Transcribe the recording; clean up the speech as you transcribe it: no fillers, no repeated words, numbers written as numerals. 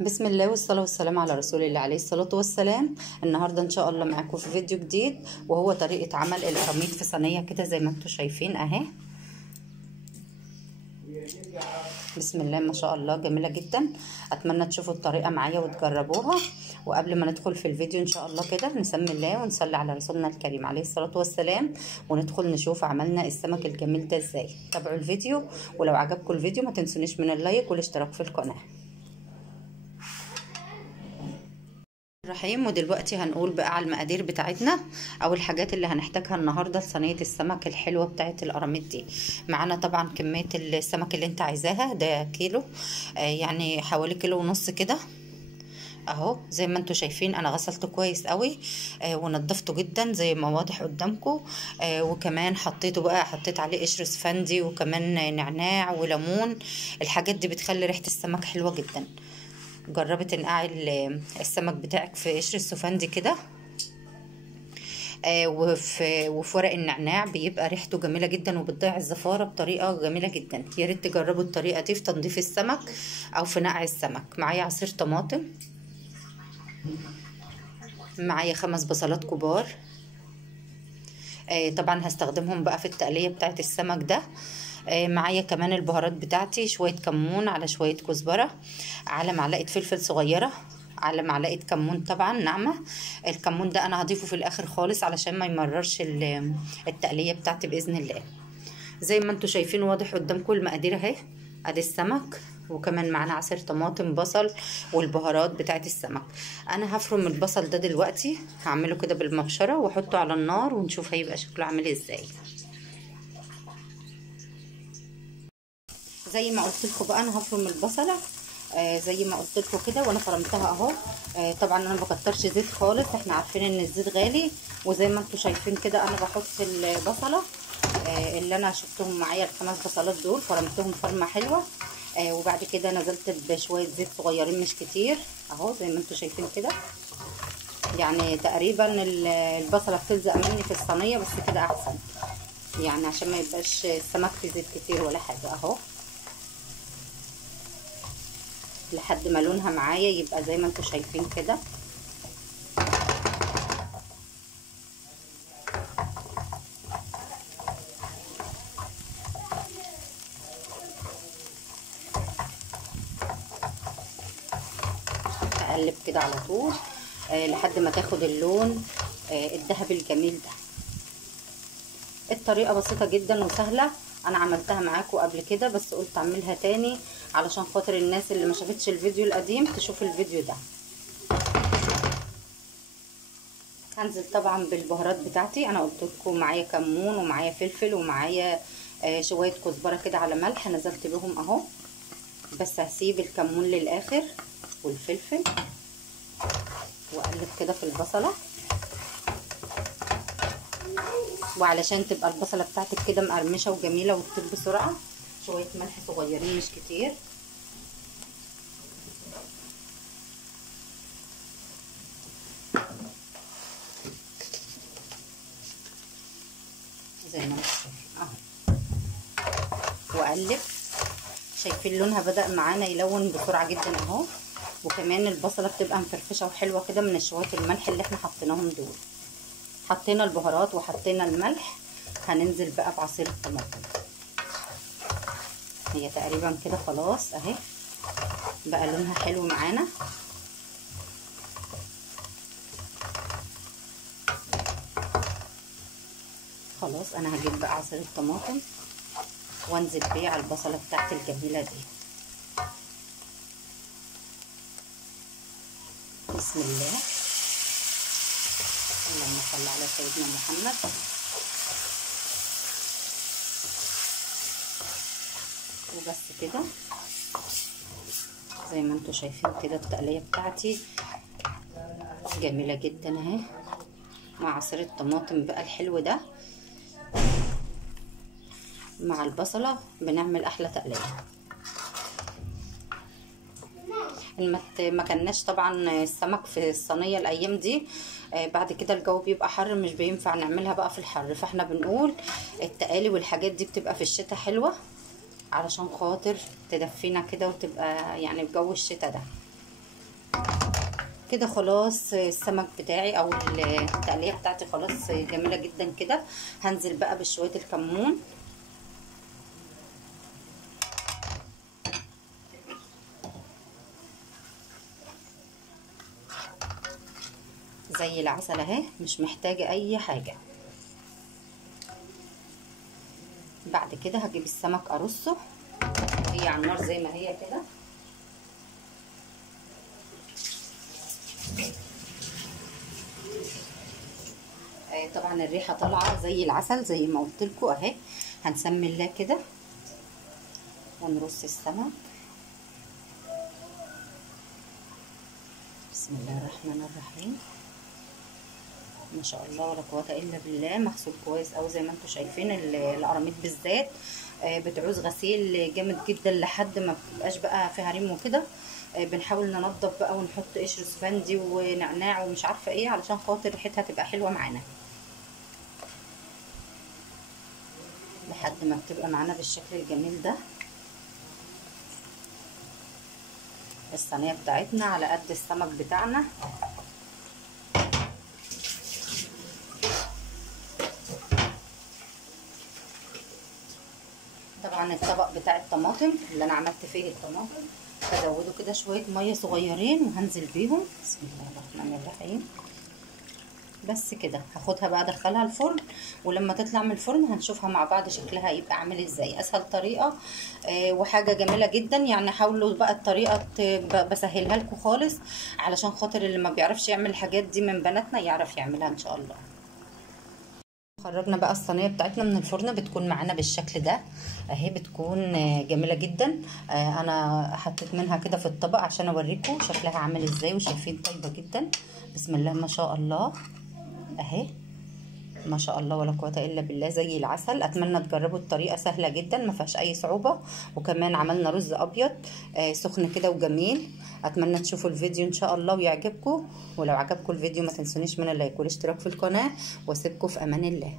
بسم الله والصلاة والسلام على رسول الله عليه الصلاة والسلام. النهاردة ان شاء الله معاكم في فيديو جديد، وهو طريقة عمل القراميط في صينية كده زي ما انتم شايفين اهي. بسم الله ما شاء الله، جميلة جدا. اتمنى تشوفوا الطريقة معايا وتجربوها. وقبل ما ندخل في الفيديو ان شاء الله كده نسمي الله ونصلي على رسولنا الكريم عليه الصلاة والسلام، وندخل نشوف عملنا السمك الجميل ده ازاي. تابعوا الفيديو، ولو عجبكم الفيديو ما تنسونيش من اللايك والاشتراك في القناة. الرحيم. ودلوقتي هنقول بقى على المقادير بتاعتنا او الحاجات اللي هنحتاجها النهارده لصينيه السمك الحلوه بتاعت القراميط دي. معانا طبعا كميه السمك اللي انت عايزاها، ده كيلو، يعني حوالي كيلو ونص كده اهو. زي ما انتم شايفين انا غسلته كويس قوي ونضفته جدا زي ما واضح قدامكم. وكمان حطيت عليه قشر اسفندي وكمان نعناع وليمون. الحاجات دي بتخلي ريحه السمك حلوه جدا. جربي تنقعي السمك بتاعك في قشر السفندي كده، وفي ورق النعناع، بيبقى ريحته جميله جدا وبتضيع الزفاره بطريقه جميله جدا. يا ريت تجربوا الطريقه دي في تنظيف السمك او في نقع السمك. معايا عصير طماطم، معايا 5 بصلات كبار. طبعا هستخدمهم بقى في التقليه بتاعت السمك ده. معايا كمان البهارات بتاعتي، شويه كمون على شويه كزبره على معلقه فلفل صغيره على معلقه كمون طبعا ناعمه. الكمون ده انا هضيفه في الاخر خالص علشان ما يمررش التقليه بتاعتي باذن الله. زي ما انتم شايفين واضح قدامكم المقادير اهي. ادي السمك، وكمان معانا عصير طماطم، بصل، والبهارات بتاعت السمك. انا هفرم البصل ده دلوقتي، هعمله كده بالمبشره واحطه على النار ونشوف هيبقى شكله عامل ازاي. زي ما قلت لكم بقى انا هفرم البصله زي ما قلت لكم كده، وانا فرمتها اهو. طبعا انا ما بكترش زيت خالص، احنا عارفين ان الزيت غالي. وزي ما انتم شايفين كده انا بحط البصله اللي انا شفتهم معايا ال5 بصلات دول، فرمتهم فرمه حلوه. وبعد كده نزلت بشويه زيت صغيرين مش كتير اهو زي ما انتم شايفين كده. يعني تقريبا البصله بتلزق مني في الصينيه، بس كده احسن يعني عشان ما يبقاش السمك فيه زيت كتير ولا حاجه اهو. لحد ما لونها معايا يبقى زي ما انتم شايفين كده. اقلب كده على طول لحد ما تاخد اللون الذهبي الجميل ده. الطريقه بسيطه جدا وسهله، انا عملتها معاكم قبل كده بس قلت اعملها تاني علشان خاطر الناس اللي ما شافتش الفيديو القديم تشوف الفيديو ده. هنزل طبعا بالبهارات بتاعتي. انا قلت لكم معايا كمون ومعايا فلفل ومعايا شويه كزبره كده على ملح، نزلت بهم اهو. بس هسيب الكمون للاخر والفلفل، واقلب كده في البصله. وعلشان تبقى البصله بتاعتك كده مقرمشه وجميله وتطيب بسرعه، شويه ملح صغيرين مش كتير. زي ما انتم شايفين اهو، واقلب. شايفين لونها بدأ معانا يلون بسرعه جدا اهو. وكمان البصله بتبقى مفرفشه وحلوه كده من شويه الملح اللي احنا حطيناهم دول. حطينا البهارات وحطينا الملح، هننزل بقى بعصير الطماطم. هي تقريبا كده خلاص اهي، بقى لونها حلو معانا. خلاص انا هجيب بقى عصير الطماطم وانزل بيه على البصله بتاعتي الجميله دي. بسم الله، اللهم صل على سيدنا محمد. وبس كده زي ما انتم شايفين كده التقليه بتاعتي جميله جدا اهي، مع عصير الطماطم بقى الحلو ده مع البصله بنعمل احلى تقليه. ما كناش طبعا السمك في الصينيه الايام دي، بعد كده الجو بيبقى حر مش بينفع نعملها بقى في الحر، فاحنا بنقول التقالي والحاجات دي بتبقى في الشتاء حلوه علشان خاطر تدفينا كده وتبقى يعني في جو الشتاء ده. كده خلاص السمك بتاعي او التقليه بتاعتي خلاص جميله جدا كده. هنزل بقى بشويه الكمون زي العسل اهي، مش محتاجه اي حاجه. بعد كده هجيب السمك ارصه، هي على النار زي ما هي كده. طبعا الريحه طالعه زي العسل زي ما قلت لكم اهي. هنسمي الله كده ونرص السمك. بسم الله الرحمن الرحيم. ما شاء الله ولا قوه الا بالله. مغسول كويس قوي زي ما انتم شايفين. القراميط بالذات بتعوز غسيل جامد جدا لحد ما بتبقاش بقى فيها ريم وكده. بنحاول ننضف بقى ونحط قشر اسفندي ونعناع ومش عارفه ايه علشان خاطر ريحتها تبقى حلوه معانا، لحد ما بتبقى معانا بالشكل الجميل ده. الصينيه بتاعتنا على قد السمك بتاعنا. طبعا الطبق بتاع الطماطم اللي انا عملت فيه الطماطم هزوده كده شويه ميه صغيرين وهنزل بيهم. بسم الله الرحمن الرحيم. بس كده هاخدها بقى ادخلها الفرن، ولما تطلع من الفرن هنشوفها مع بعض شكلها يبقى عامل ازاي. اسهل طريقه وحاجه جميله جدا يعني. حاولوا بقى الطريقه بسهلها لكم خالص علشان خاطر اللي ما بيعرفش يعمل الحاجات دي من بناتنا يعرف يعملها ان شاء الله. خرجنا بقى الصينيه بتاعتنا من الفرن، بتكون معانا بالشكل ده اهي، بتكون جميله جدا. انا حطيت منها كده في الطبق عشان اوريكم شكلها عامل ازاي، وشايفين طيبه جدا. بسم الله ما شاء الله اهي، ما شاء الله ولا قوه الا بالله زي العسل. اتمنى تجربوا الطريقه، سهله جدا ما فيهاش اي صعوبه. وكمان عملنا رز ابيض سخن كده وجميل. اتمنى تشوفوا الفيديو ان شاء الله ويعجبكم، ولو عجبكم الفيديو ما تنسونيش من اللايك والاشتراك في القناه، واسيبكم في امان الله.